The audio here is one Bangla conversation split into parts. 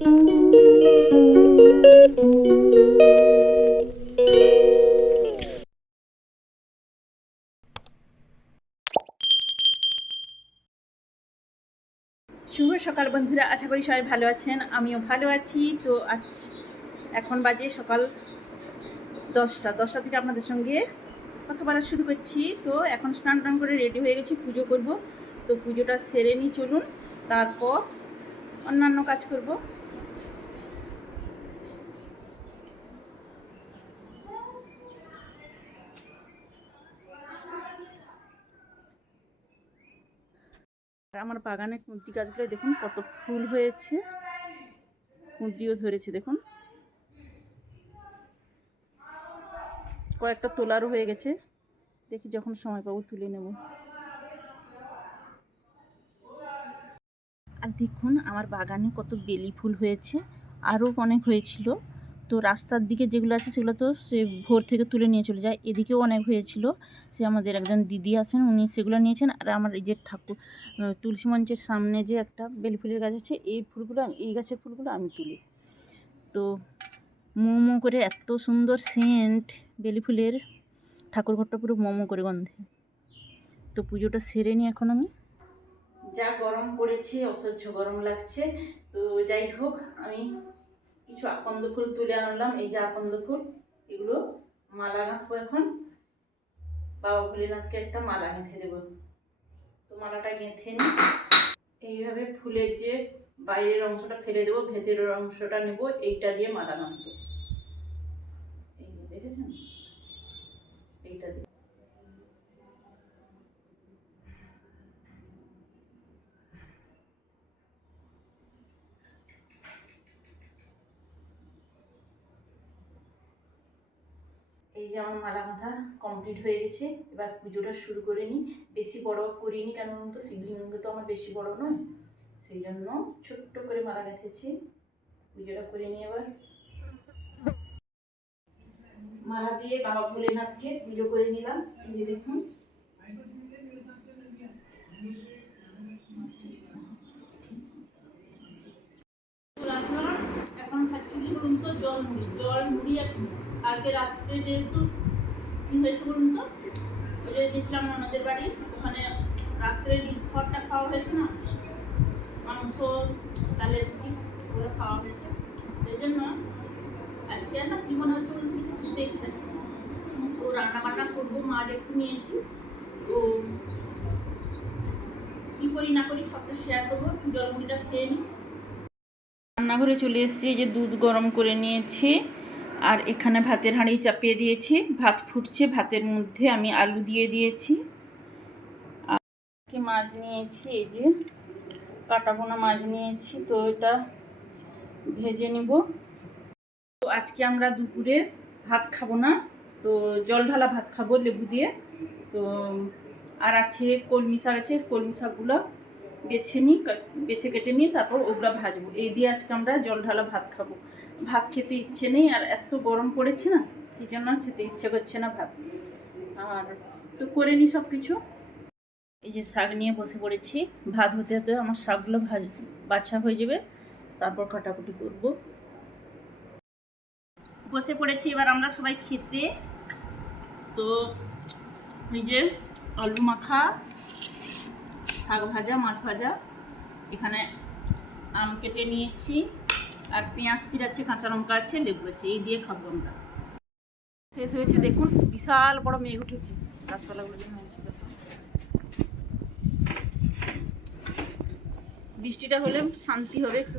শুভ সকাল বন্ধুরা, আশা করি সবাই ভালো আছেন। আমিও ভালো আছি। তো আজ এখন বাজে সকাল দশটা। দশটা থেকে আপনাদের সঙ্গে কথা বলা শুরু করছি। তো এখন স্নান টান করে রেডি হয়ে গেছি, পুজো করব। তো পুজোটা সেরে নিই, চলুন। তারপর অন্যান্য কাজ করব। আর আমার বাগানে কুঁদরি গাছগুলো দেখুন কত ফুল হয়েছে। কুঁদরিও ধরেছে, দেখুন। কয়েকটা তোলারও হয়ে গেছে। দেখি যখন সময় পাবো তুলে নেব। দেখুন, আমার বাগানে কত বেলি ফুল হয়েছে, আরও অনেক হয়েছিল। তো রাস্তার দিকে যেগুলো আছে সেগুলো তো সে ভোর থেকে তুলে নিয়ে চলে যায়। এদিকেও অনেক হয়েছিল। সে আমাদের একজন দিদি আছেন, উনি সেগুলো নিয়েছেন। আর আমার এই যে ঠাকুর তুলসী মঞ্চের সামনে যে একটা বেলি ফুলের গাছ আছে, এই ফুলগুলো এই গাছের ফুলগুলো আমি তুলি। তো মোমো করে এত সুন্দর সেন্ট বেলি ফুলের ঠাকুর ঘরটা পুরো মোমো করে গন্ধে। তো পুজোটা সেরে নিই এখন আমি। যা গরম পড়েছে, অসহ্য গরম লাগছে। তো যাই হোক, আমি কিছু আকন্দ ফুল তুলে আনলাম। এই যে আকন্দ ফুল, এগুলো মালা গাঁথবো এখন। বাবা ভোলেনাথকে একটা মালা গেঁথে দেবো। তো মালাটা গেঁথে নিই এইভাবে ফুলের যে বাইরের অংশটা ফেলে দেবো, ভেতরের অংশটা নেব, এইটা দিয়ে মালা গাঁথবো এই যে দেখেছেন এইটা দিয়ে এই যে আমার মালা গাঁথা কমপ্লিট হয়ে গেছে, এবার পুজোটা শুরু করে নিই। বেশি বড় করিনি বলুন তো শিবলিঙ্গ তো আমার বেশি বড় নয়। সেই জন্য ছোট্ট করে মালা গেঁথেছি। পুজোটা করে নিই এবার। মালা দিয়ে বাবা ভোলেনাথকে পুজো করে নিলাম। এই যে দেখুন। এখন জল মুড়ি জল মুড়ি আছে। কালকে রাত্রে যেহেতু কি হয়েছে বলুন তো? ওই যে গেছিলাম আমাদের বাড়ি, ওখানে রাত্রে খড়টা খাওয়া হয়েছে না? মাংস, চালের রুটি, ওগুলো খাওয়া হয়েছে। সেই জন্য আজকে আর না, কি মনে হচ্ছে বলুন কিছু খেতে ইচ্ছা। তো রান্না বান্না করব মাছ একটু নিয়েছি, তো কী করি না করি সবটা শেয়ার করব জল মুড়িটা খেয়ে নিই। রান্নাঘরে চলে এসেছি যে দুধ গরম করে নিয়েছি। আর এখানে ভাতের হাঁড়ি চাপিয়ে দিয়েছি। ভাত ফুটছে, ভাতের মধ্যে আমি আলু দিয়ে দিয়েছি। আজকে মাছ নিয়েছি, এই যে কাটা বোনা মাছ নিয়েছি, তো এটা ভেজে নিব। তো আজকে আমরা দুপুরে ভাত খাব না, তো জল ঢালা ভাত খাব লেবু দিয়ে। তো আর আছে কলমি শাক আছে, কলমি শাকগুলো বেছে নিই বেছে কেটে নিই তারপর ওগুলো ভাজবো। এই দিয়ে আজকে আমরা জল ঢালা ভাত খাব। ভাত খেতে ইচ্ছে নেই আর এত গরম পড়েছে না সেই জন্য খেতে ইচ্ছে করছে না ভাত। আর তো করে নিই সব কিছু এই যে শাক নিয়ে বসে পড়েছি, ভাত হতে হতে আমার শাকগুলো ভাজ, বাছা হয়ে যাবে, তারপর কাটাকুটি করব। বসে পড়েছি, এবার আমরা সবাই খেতে। তো এই যে আলু মাখা, শাক ভাজা, মাছ ভাজা, এখানে আম কেটে নিয়েছি। আর পেঁয়াজ আছে, কাঁচা লঙ্কা আছে, লেবু আছে, এই দিয়ে খাব আমরা। শেষ হয়েছে, দেখুন, বিশাল বড় মেঘ উঠেছে। গাছপালাগুলো বৃষ্টিটা হলে শান্তি হবে। একটু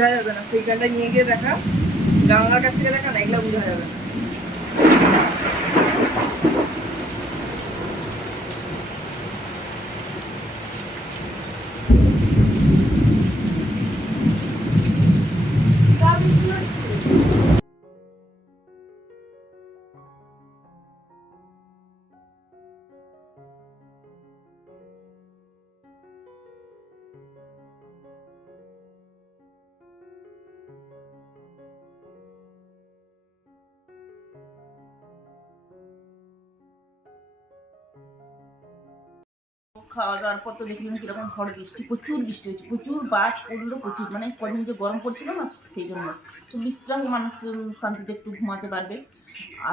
বোঝা যাবে না। সেইখানটা নিয়ে গিয়ে দেখা। জানলার কাছ থেকে দেখা না, এগুলো বোঝা যাবে না। খাওয়া দাওয়ার পর তো দেখলাম কীরকম ঝড় বৃষ্টি, প্রচুর বৃষ্টি হয়েছে, প্রচুর বাজ পড়ল, প্রচুর মানে কদিন যে গরম পড়ছিল না, সেই জন্য। তো বৃষ্টিটা মানুষ শান্তিতে একটু ঘুমাতে পারবে।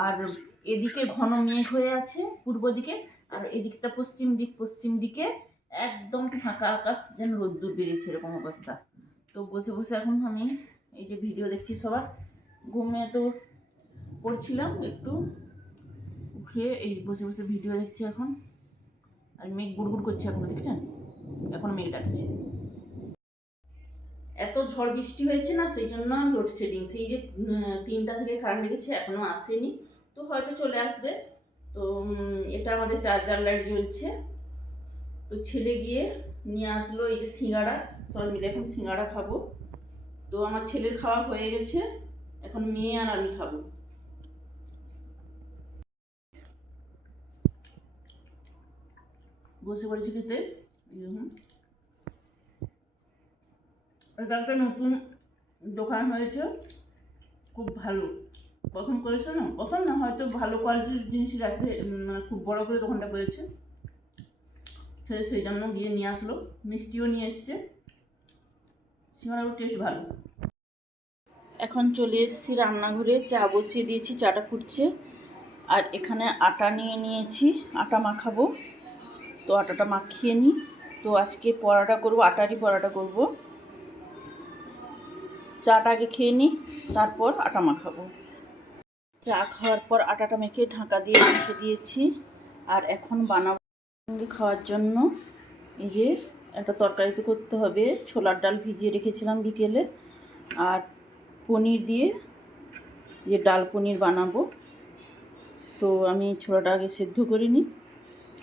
আর এদিকে ঘন মেঘ হয়ে আছে পূর্ব দিকে, আর এদিকটা পশ্চিম দিক, পশ্চিম দিকে একদম ফাঁকা আকাশ, যেন রোদ্দুর বেরিয়েছে এরকম অবস্থা। তো বসে বসে এখন আমি এই যে ভিডিও দেখছি সবার ঘুমে তো পড়ছিলাম, একটু উঠে এই বসে বসে ভিডিও দেখছি এখন। আর মেঘ গুড়গুড় করছে এখন, দেখছেন? এখন মেঘ ডাকছে। এত ঝড় বৃষ্টি হয়েছে না, সেই জন্য লোডশেডিং সেই যে তিনটা থেকে কারেন্ট লেগেছে এখনও আসেনি। তো হয়তো চলে আসবে। তো এটা আমাদের চার্জার লাইট জ্বলছে। তো ছেলে গিয়ে নিয়ে আসলো এই যে সিঙ্গাড়া সবাই মিলে এখন সিঙ্গাড়া খাব। তো আমার ছেলের খাওয়া হয়ে গেছে। এখন মেয়ে আর আমি খাব। বসে পড়েছি খেতে। এটা একটা নতুন দোকান হয়েছে। খুব ভালো। প্রথম করেছে না? প্রথম না হয়তো ভালো কোয়ালিটির জিনিসই উম, মানে খুব বড় করে দোকানটা করেছে। সে সেই জন্য গিয়ে নিয়ে আসলো। মিষ্টিও নিয়ে এসছে। সিঙ্গারাও টেস্ট ভালো। এখন চলে এসেছি রান্নাঘরে। চা বসিয়ে দিয়েছি চাটা ফুটছে। আর এখানে আটা নিয়ে নিয়েছি। আটা মাখাবো। তো আটাটা মাখিয়ে নিই। তো আজকে পরাটা করব, আটারই পরাটা করব। চাটা আগে খেয়ে নিই, তারপর আটা মাখাবো। চা খাওয়ার পর আটাটা মেখে ঢাকা দিয়ে রেখে দিয়েছি। আর এখন বানাবো সঙ্গে খাওয়ার জন্য। এই যে একটা তরকারিতে করতে হবে, ছোলার ডাল ভিজিয়ে রেখেছিলাম বিকেলে। আর পনির দিয়ে যে ডাল পনির বানাবো। তো আমি ছোলাটা আগে সেদ্ধ করে নিই।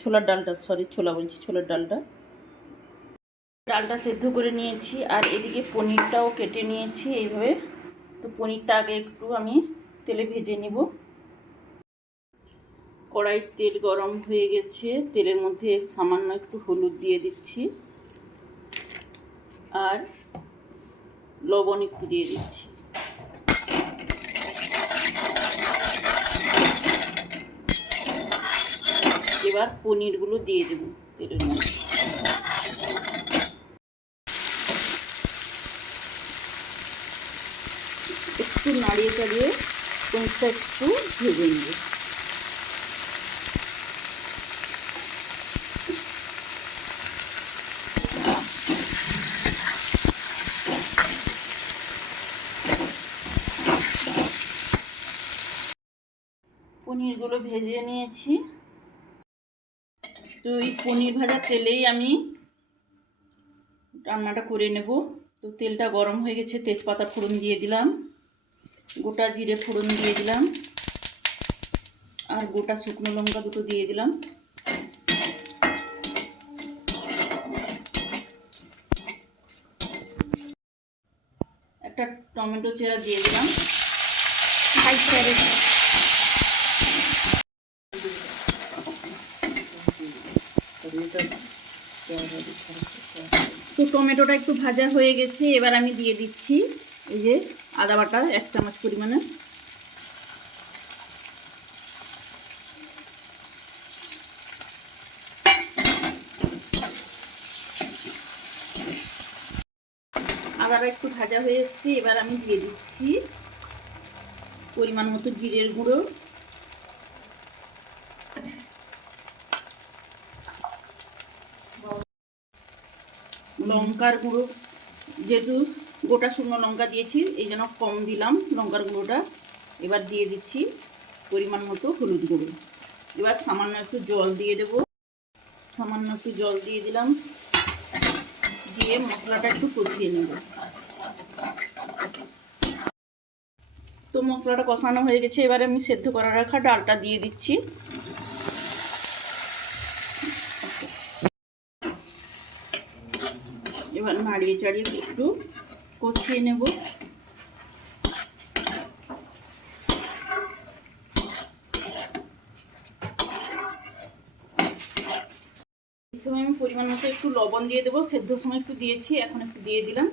ছোলার ডালটা সরি ছোলা বলছি, ছোলার ডালটা। ডালটা সেদ্ধ করে নিয়েছি, আর এদিকে পনিরটাও কেটে নিয়েছি এইভাবে। তো পনিরটা আগে একটু আমি তেলে ভেজে নিব। কড়াই তেল গরম হয়ে গেছে, তেলের মধ্যে সামান্য একটু হলুদ দিয়ে দিচ্ছি। আর লবণ একটু দিয়ে দিচ্ছি। এবার পনিরগুলো দিয়ে দেব তেলের মধ্যে একটু নাড়িয়ে চাড়িয়ে পনিরটা একটু ভেজে নেব পনিরগুলো ভেজে নিয়েছি তো এই পনির ভাজা তেলেই আমি রান্নাটা করে নেব। তো তেলটা গরম হয়ে গেছে, তেজপাতা ফোড়ন দিয়ে দিলাম, গোটা জিরে ফোড়ন দিয়ে দিলাম, আর গোটা শুকনো লঙ্কা দুটো দিয়ে দিলাম। একটা টমেটো চেরা দিয়ে দিলাম। সাইড সাইডে তো টমেটোটা একটু ভাজা হয়ে গেছে, এবার আমি দিয়ে দিচ্ছি এই যে আদা বাটা, এক চামচ পরিমাণে। আদাটা একটু ভাজা হয়ে এসছে, এবার আমি দিয়ে দিচ্ছি পরিমাণ মতো জিরের গুঁড়ো। লঙ্কার গুঁড়ো, যেহেতু গোটা শুকনো লঙ্কা দিয়েছি, এই জন্য কম দিলাম লঙ্কার গুঁড়োটা। এবার দিয়ে দিচ্ছি পরিমাণ মতো হলুদ গুঁড়ো। এবার সামান্য একটু জল দিয়ে দেব। সামান্য একটু জল দিয়ে দিলাম। দিয়ে মশলাটা একটু কষিয়ে নেব। তো মশলাটা কষানো হয়ে গেছে। এবার আমি সেদ্ধ করা রাখা ডালটা দিয়ে দিচ্ছি এবার নাড়িয়ে চাড়িয়ে একটু কষিয়ে নেব। সময় আমি পরিমাণ মতো একটু লবণ দিয়ে দেবো। সেদ্ধর সময় একটু দিয়েছি, এখন একটু দিয়ে দিলাম।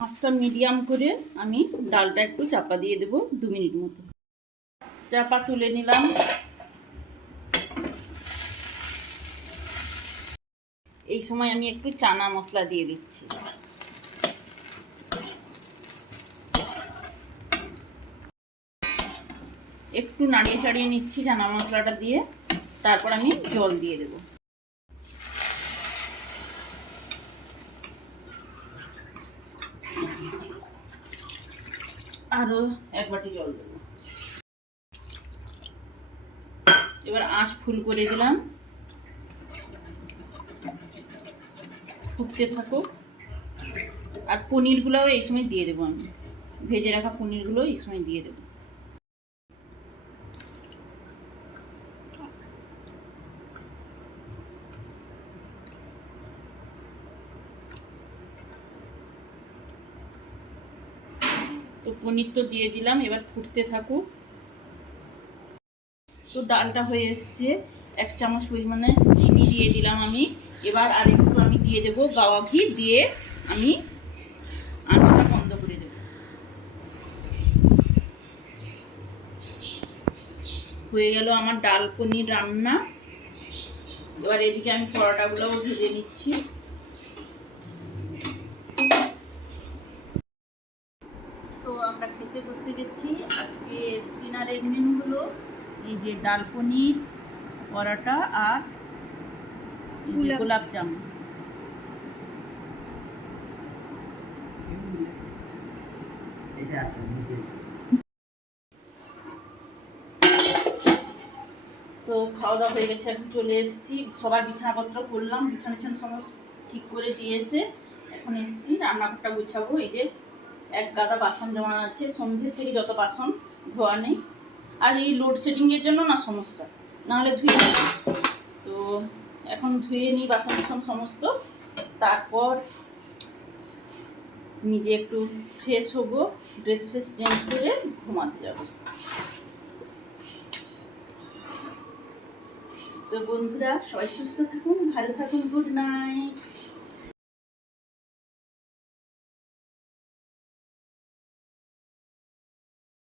মাছটা মিডিয়াম করে আমি ডালটা একটু চাপা দিয়ে দেবো দু মিনিট মতো। চাপা তুলে নিলাম। এই সময় আমি একটু চানা মশলা দিয়ে দিচ্ছি। একটু নাড়িয়ে চাড়িয়ে নিচ্ছি চানা মশলাটা দিয়ে, তারপর আমি জল দিয়ে দেবো। আরও এক বাটি জল দেবো। এবার আঁচ ফুল করে দিলাম। ফুটতে থাকুক। আর পনিরগুলোও এই সময় দিয়ে দেবো আমি। ভেজে রাখা পনিরগুলো এই সময় দিয়ে দেবো। তো পনির তো দিয়ে দিলাম, এবার ফুটতে থাকুক। তো ডালটা হয়ে এসছে। এক চামচ পরিমাণে চিনি দিয়ে দিলাম আমি। এবার আর একটু আমি দিয়ে দেবো গাওয়া ঘি দিয়ে আমি আঁচটা বন্ধ করে দেবো। হয়ে গেল আমার ডাল পনির রান্না। এবার এদিকে আমি পরোটাগুলোও ভেজে নিচ্ছি। তো আমরা খেতে বসে গেছি। আজকে ডিনারের মেনু হলো এই যে ডাল পনির পরোটা আর গোলাপ- গোলাপ জামুন এটা তো খাওয়া দাওয়া হয়ে গেছে, এখন চলে এসেছি। সবার বিছানাপত্র করলাম বিছানা বিছানা সমস্ত ঠিক করে দিয়ে এসে এখন এসেছি, রান্নাঘরটা গুছাবো। এই যে এক গাদা বাসন জমা আছে, সন্ধ্যে থেকে যত বাসন, ধোয়া নেই। আর এই লোডশেডিংয়ের জন্য না সমস্যা, নাহলে ধুয়ে তো এখন ধুয়ে নিই বাসন টাসন সমস্ত। তারপর নিজে একটু ফ্রেশ হব ড্রেস ফ্রেস চেঞ্জ করে ঘুমাতে যাব। তো বন্ধুরা, সবাই সুস্থ থাকুন, ভালো থাকুন গুড নাইট